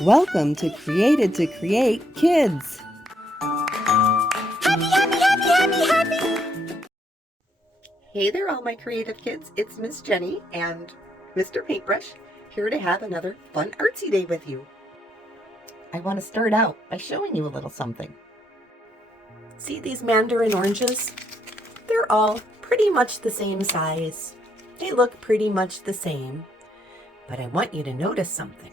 Welcome to Created to Create Kids. Happy, happy, happy, happy, happy! Hey there, all my creative kids. It's Miss Jenny and Mr. Paintbrush here to have another fun artsy day with you. I want to start out by showing you a little something. See these mandarin oranges? They're all pretty much the same size. They look pretty much the same. But I want you to notice something.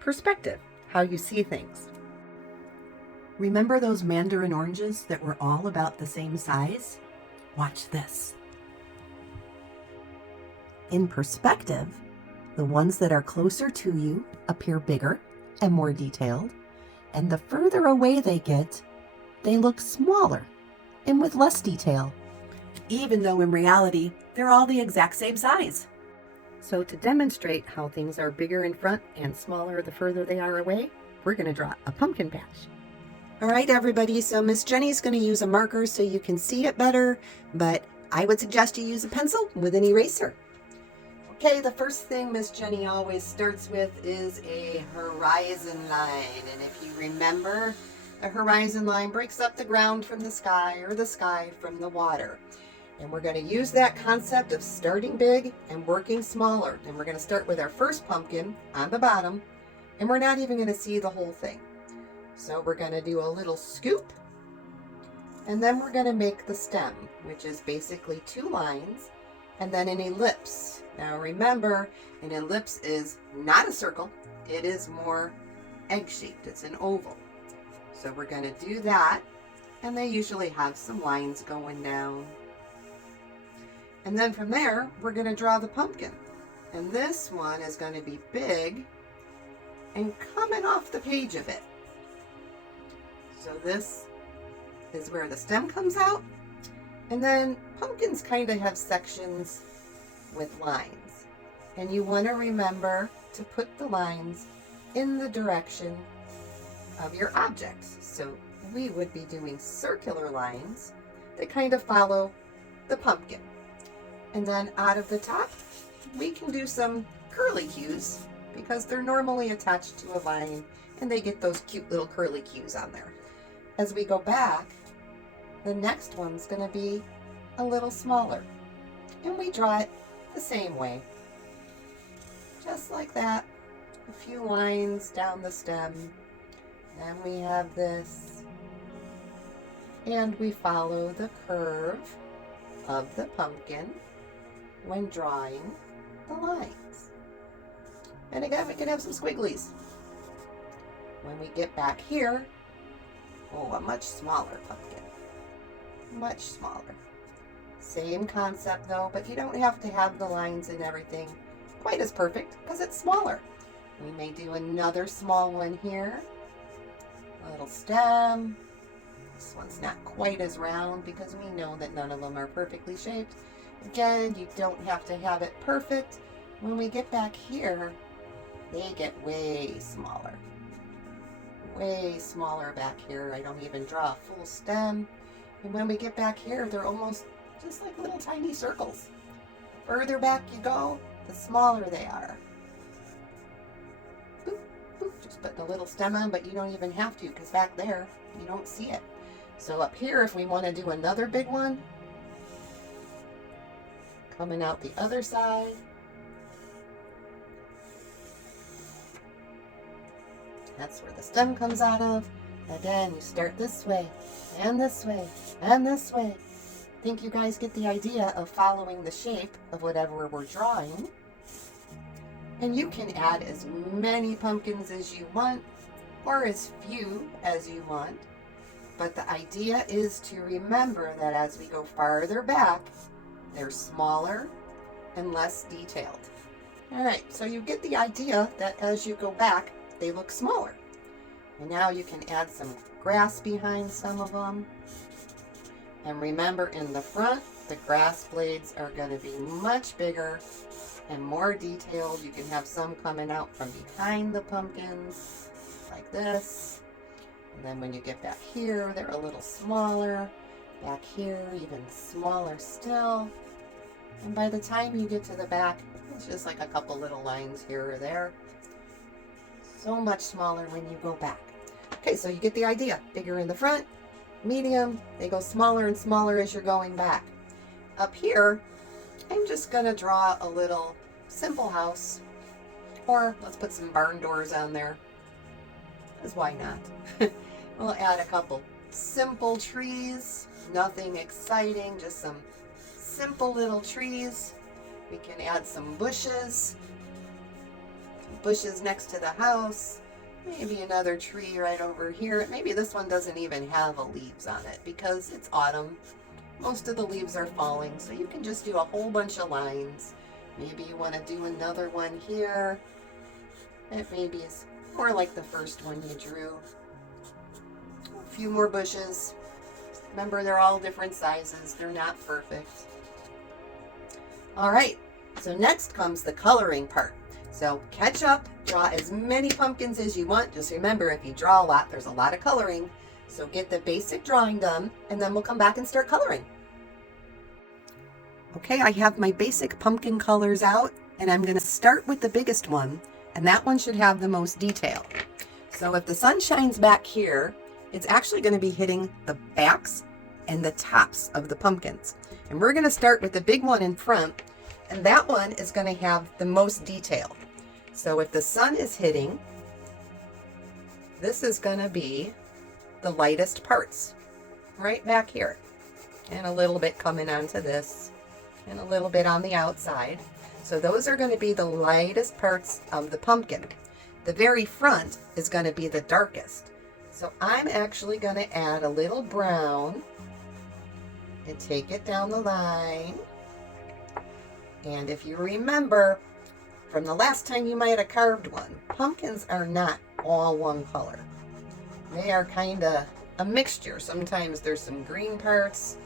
Perspective, how you see things. Remember those mandarin oranges that were all about the same size? Watch this. In perspective, the ones that are closer to you appear bigger and more detailed, and the further away they get, they look smaller and with less detail, even though in reality, they're all the exact same size. So to demonstrate how things are bigger in front and smaller the further they are away, we're going to draw a pumpkin patch. All right, everybody, so Miss Jenny's going to use a marker so you can see it better, but I would suggest you use a pencil with an eraser. Okay, the first thing Miss Jenny always starts with is a horizon line. And if you remember, a horizon line breaks up the ground from the sky or the sky from the water. And we're going to use that concept of starting big and working smaller. And we're going to start with our first pumpkin on the bottom, and we're not even going to see the whole thing. So we're going to do a little scoop, and then we're going to make the stem, which is basically two lines, and then an ellipse. Now remember, an ellipse is not a circle, it is more egg-shaped, it's an oval. So we're going to do that, and they usually have some lines going down. And then from there, we're going to draw the pumpkin. And this one is going to be big and coming off the page a bit. So this is where the stem comes out. And then pumpkins kind of have sections with lines. And you want to remember to put the lines in the direction of your objects. So we would be doing circular lines that kind of follow the pumpkin. And then out of the top, we can do some curly cues because they're normally attached to a line and they get those cute little curly cues on there. As we go back, the next one's going to be a little smaller. And we draw it the same way. Just like that. A few lines down the stem. And we have this. And we follow the curve of the pumpkin when drawing the lines. And again, we can have some squigglies. When we get back here, oh, a much smaller pumpkin. Much smaller. Same concept though, but you don't have to have the lines and everything quite as perfect because it's smaller. We may do another small one here. A little stem. This one's not quite as round because we know that none of them are perfectly shaped. Again, you don't have to have it perfect. When we get back here, they get way smaller. Way smaller back here. I don't even draw a full stem. And when we get back here, they're almost just like little tiny circles. The further back you go, the smaller they are. Boop, boop. Just putting a little stem on, but you don't even have to because back there, you don't see it. So up here, if we want to do another big one, coming out the other side. That's where the stem comes out of. Again, you start this way, and this way, and this way. I think you guys get the idea of following the shape of whatever we're drawing. And you can add as many pumpkins as you want, or as few as you want. But the idea is to remember that as we go farther back, they're smaller and less detailed. All right, so you get the idea that as you go back, they look smaller. And now you can add some grass behind some of them. And remember, in the front, the grass blades are going to be much bigger and more detailed. You can have some coming out from behind the pumpkins, like this. And then when you get back here, they're a little smaller. Back here, even smaller still. And by the time you get to the back, it's just like a couple little lines here or there. So much smaller when you go back. Okay, so you get the idea. Bigger in the front, medium, they go smaller and smaller as you're going back. Up here, I'm just gonna draw a little simple house, or let's put some barn doors on there, because why not? We'll add a couple simple trees, nothing exciting, just some simple little trees. We can add some bushes next to the house, maybe another tree right over here. Maybe this one doesn't even have leaves on it because it's autumn. Most of the leaves are falling, so you can just do a whole bunch of lines. Maybe you want to do another one here. It maybe is more like the first one you drew. A few more bushes. Remember, they're all different sizes. They're not perfect. All right, so next comes the coloring part. So catch up, draw as many pumpkins as you want. Just remember, if you draw a lot, there's a lot of coloring. So get the basic drawing done, and then we'll come back and start coloring. Okay, I have my basic pumpkin colors out, and I'm gonna start with the biggest one, and that one should have the most detail. So if the sun shines back here, it's actually gonna be hitting the backs and the tops of the pumpkins. And we're gonna start with the big one in front, and that one is gonna have the most detail. So if the sun is hitting, this is gonna be the lightest parts right back here, and a little bit coming onto this, and a little bit on the outside. So those are going to be the lightest parts of the pumpkin. The very front is going to be the darkest. So I'm actually going to add a little brown and take it down the line. And if you remember from the last time you might have carved one, pumpkins are not all one color. They are kind of a mixture. Sometimes there's some green parts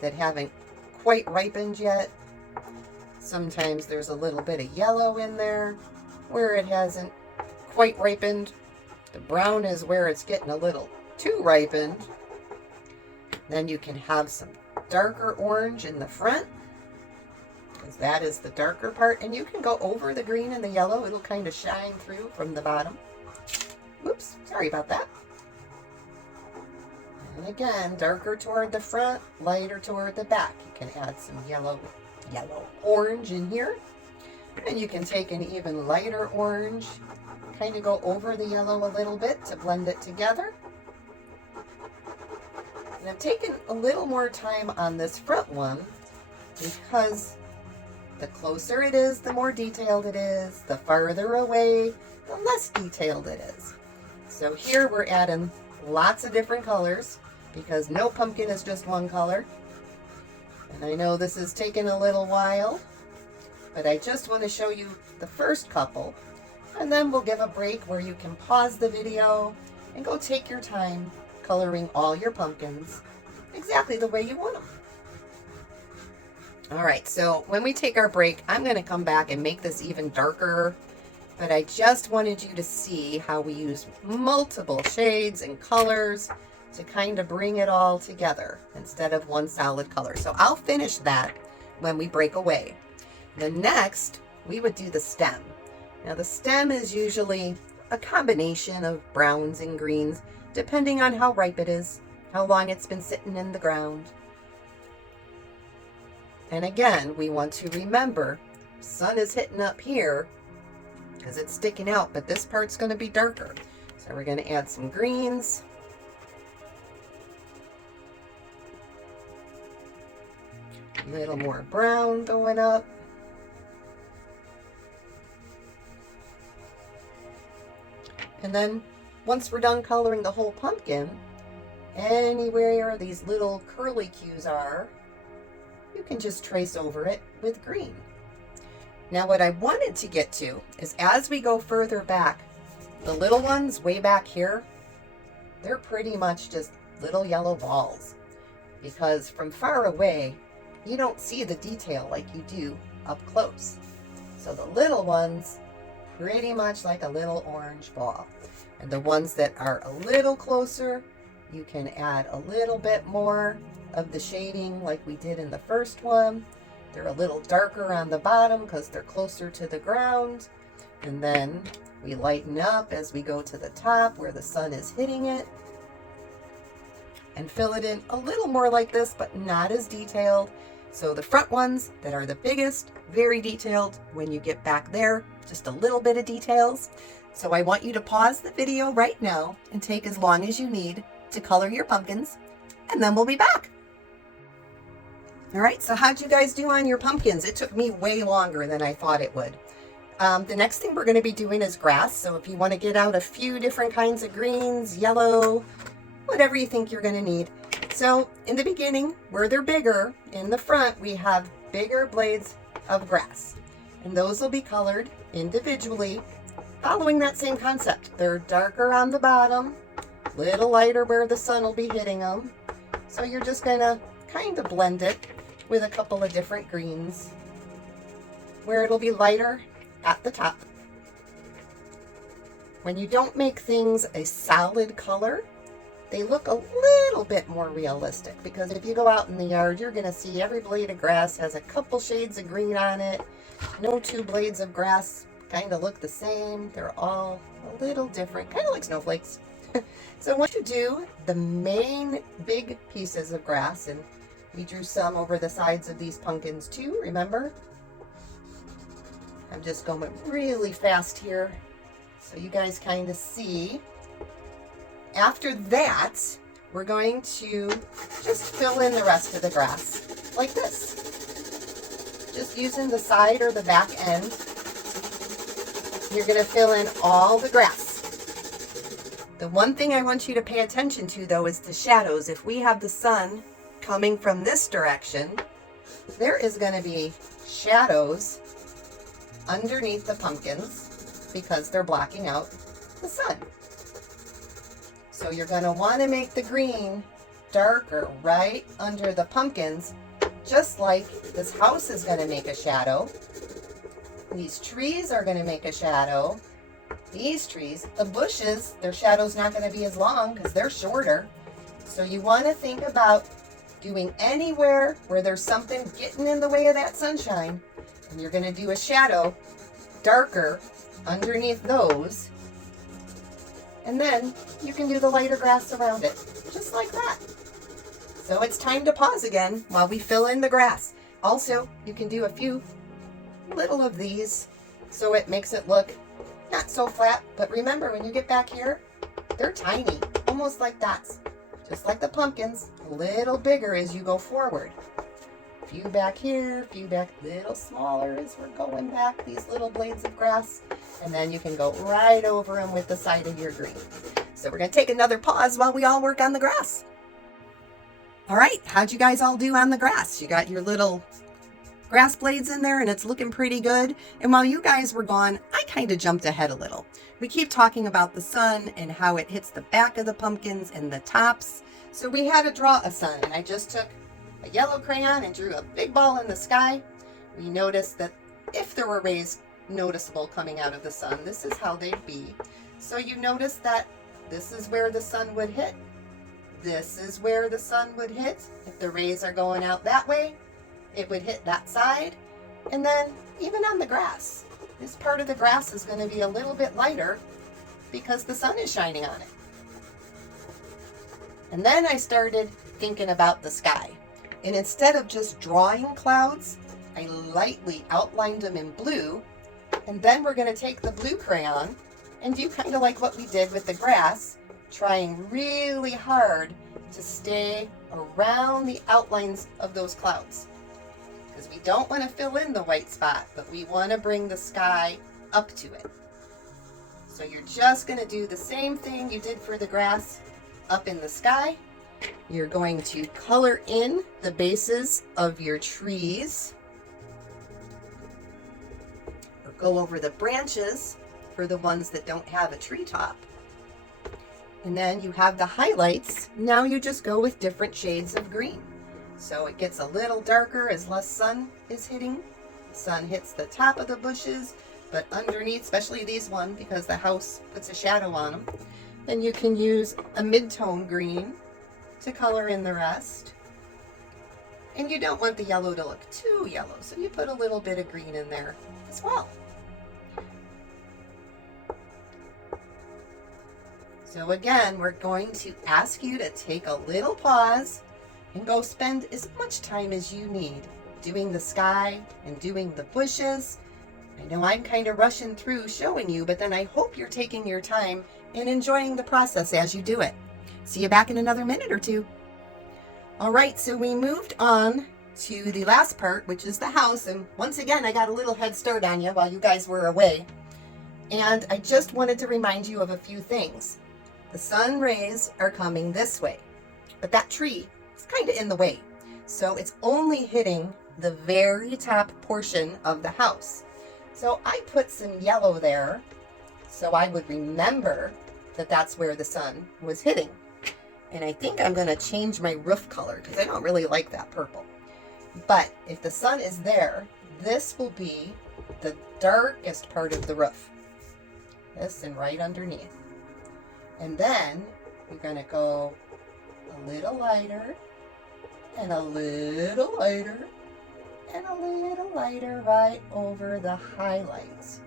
that haven't quite ripened yet. Sometimes there's a little bit of yellow in there where it hasn't quite ripened. The brown is where it's getting a little too ripened. Then you can have some darker orange in the front, because that is the darker part. And you can go over the green and the yellow. It'll kind of shine through from the bottom. Whoops, sorry about that. And again, darker toward the front, lighter toward the back. You can add some yellow, orange in here. And you can take an even lighter orange, kind of go over the yellow a little bit to blend it together. And I've taken a little more time on this front one because the closer it is, the more detailed it is. The farther away, the less detailed it is. So here we're adding lots of different colors because no pumpkin is just one color. And I know this is taking a little while, but I just want to show you the first couple, and then we'll give a break where you can pause the video and go take your time coloring all your pumpkins exactly the way you want them. All right, so when we take our break, I'm going to come back and make this even darker, but I just wanted you to see how we use multiple shades and colors to kind of bring it all together instead of one solid color. So I'll finish that when we break away. Then next, we would do the stem. Now the stem is usually a combination of browns and greens, depending on how ripe it is, how long it's been sitting in the ground. And again, we want to remember, sun is hitting up here because it's sticking out, but this part's going to be darker. So we're going to add some greens. A little more brown going up. And then once we're done coloring the whole pumpkin, anywhere these little curly cues are, you can just trace over it with green. Now what I wanted to get to is as we go further back, the little ones way back here, they're pretty much just little yellow balls, because from far away, you don't see the detail like you do up close. So the little ones, pretty much like a little orange ball. And the ones that are a little closer, you can add a little bit more of the shading like we did in the first one. They're a little darker on the bottom because they're closer to the ground. And then We lighten up as we go to the top where the sun is hitting it, and fill it in a little more like this, but not as detailed. So the front ones that are the biggest, very detailed. When you get back there, just a little bit of details. So I want you to pause the video right now and take as long as you need to color your pumpkins, and then we'll be back. All right, so how'd you guys do on your pumpkins? It took me way longer than I thought it would. The next thing we're going to be doing is grass. So if you want to get out a few different kinds of greens, yellow, whatever you think you're going to need. So in the beginning, where they're bigger, in the front, we have bigger blades of grass. And those will be colored individually, following that same concept. They're darker on the bottom, little lighter where the sun will be hitting them. So you're just going to kind of blend it with a couple of different greens, where it'll be lighter at the top. When you don't make things a solid color, they look a little bit more realistic, because if you go out in the yard, you're going to see every blade of grass has a couple shades of green on it. No two blades of grass kind of look the same. They're all a little different, kind of like snowflakes. So once you do the main big pieces of grass, and we drew some over the sides of these pumpkins too, remember? I'm just going really fast here so you guys kind of see. After that, we're going to just fill in the rest of the grass like this. Just using the side or the back end. You're going to fill in all the grass. The one thing I want you to pay attention to, though, is the shadows. If we have the sun coming from this direction, there is going to be shadows underneath the pumpkins because they're blocking out the sun. So you're going to want to make the green darker right under the pumpkins, just like this house is going to make a shadow. These trees are going to make a shadow. These trees, the bushes, their shadow's not going to be as long because they're shorter. So you want to think about doing anywhere where there's something getting in the way of that sunshine, and you're going to do a shadow darker underneath those, and then you can do the lighter grass around it, just like that. So it's time to pause again while we fill in the grass. Also, you can do a few little of these so it makes it look not so flat, but remember, when you get back here, they're tiny, almost like dots, just like the pumpkins, a little bigger as you go forward. Few back here, few back, little smaller as we're going back, these little blades of grass, and then you can go right over them with the side of your green. So we're going to take another pause while we all work on the grass. All right, how'd you guys all do on the grass? You got your little grass blades in there and it's looking pretty good. And while you guys were gone, I kind of jumped ahead a little. We keep talking about the sun and how it hits the back of the pumpkins and the tops. So we had to draw a sun, and I just took a yellow crayon and drew a big ball in the sky. We noticed that if there were rays noticeable coming out of the sun, this is how they'd be. So you notice that this is where the sun would hit. This is where the sun would hit. If the rays are going out that way, it would hit that side. And then even on the grass, this part of the grass is going to be a little bit lighter because the sun is shining on it. And then I started thinking about the sky. And instead of just drawing clouds, I lightly outlined them in blue. And then we're going to take the blue crayon and do kind of like what we did with the grass, trying really hard to stay around the outlines of those clouds. Because we don't want to fill in the white spot, but we want to bring the sky up to it. So you're just going to do the same thing you did for the grass up in the sky. You're going to color in the bases of your trees, or go over the branches for the ones that don't have a tree top. And then you have the highlights. Now you just go with different shades of green. So it gets a little darker as less sun is hitting. The sun hits the top of the bushes, but underneath, especially these one, because the house puts a shadow on them, then you can use a mid-tone green to color in the rest. And you don't want the yellow to look too yellow, so you put a little bit of green in there as well. So again, we're going to ask you to take a little pause and go spend as much time as you need doing the sky and doing the bushes. I know I'm kind of rushing through showing you, but then I hope you're taking your time and enjoying the process as you do it. See you back in another minute or two. All right, so we moved on to the last part, which is the house. And once again, I got a little head start on you while you guys were away. And I just wanted to remind you of a few things. The sun rays are coming this way, but that tree is kind of in the way. So it's only hitting the very top portion of the house. So I put some yellow there so I would remember that that's where the sun was hitting. And I think I'm going to change my roof color because I don't really like that purple. But if the sun is there, this will be the darkest part of the roof. This and right underneath. And then we're going to go a little lighter and a little lighter and a little lighter right over the highlights.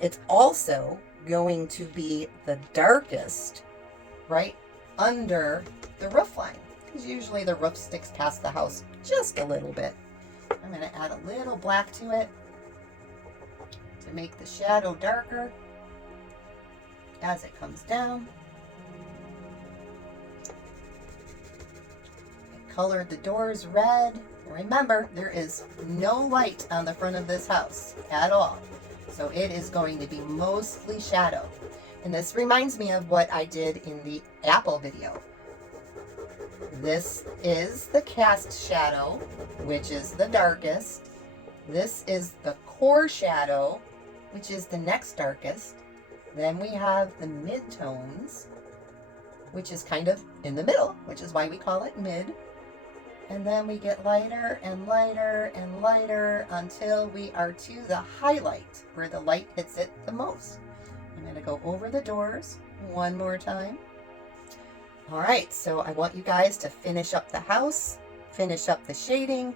It's also going to be the darkest right under the roof line, because usually the roof sticks past the house just a little bit. I'm going to add a little black to it to make the shadow darker as it comes down. I colored the doors red. Remember, there is no light on the front of this house at all, so it is going to be mostly shadow. And this reminds me of what I did in the apple video. This is the cast shadow, which is the darkest. This is the core shadow, which is the next darkest. Then we have the mid-tones, which is kind of in the middle, which is why we call it mid. And then we get lighter and lighter and lighter until we are to the highlight, where the light hits it the most. I'm going to go over the doors one more time. All right, so I want you guys to finish up the house, finish up the shading,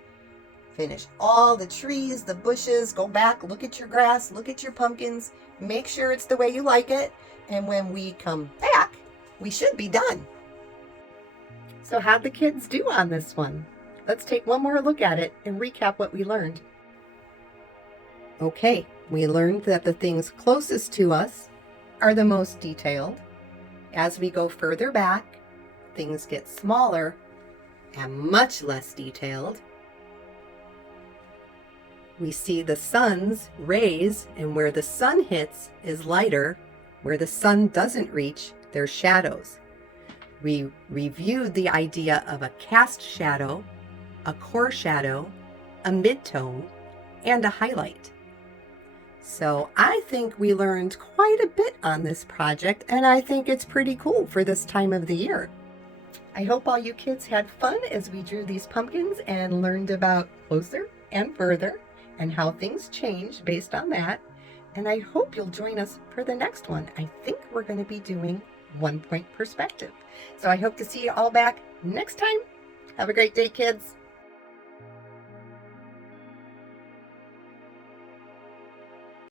finish all the trees, the bushes, go back, look at your grass, look at your pumpkins, make sure it's the way you like it. And when we come back, we should be done. So how'd the kids do on this one? Let's take one more look at it and recap what we learned. Okay, we learned that the things closest to us are the most detailed. As we go further back, things get smaller and much less detailed. We see the sun's rays, and where the sun hits is lighter. Where the sun doesn't reach, there's shadows. We reviewed the idea of a cast shadow, a core shadow, a midtone, and a highlight. So I think we learned quite a bit on this project, and I think it's pretty cool for this time of the year. I hope all you kids had fun as we drew these pumpkins and learned about closer and further and how things change based on that. And I hope you'll join us for the next one. I think we're going to be doing 1 point perspective. So I hope to see you all back next time. Have a great day, kids.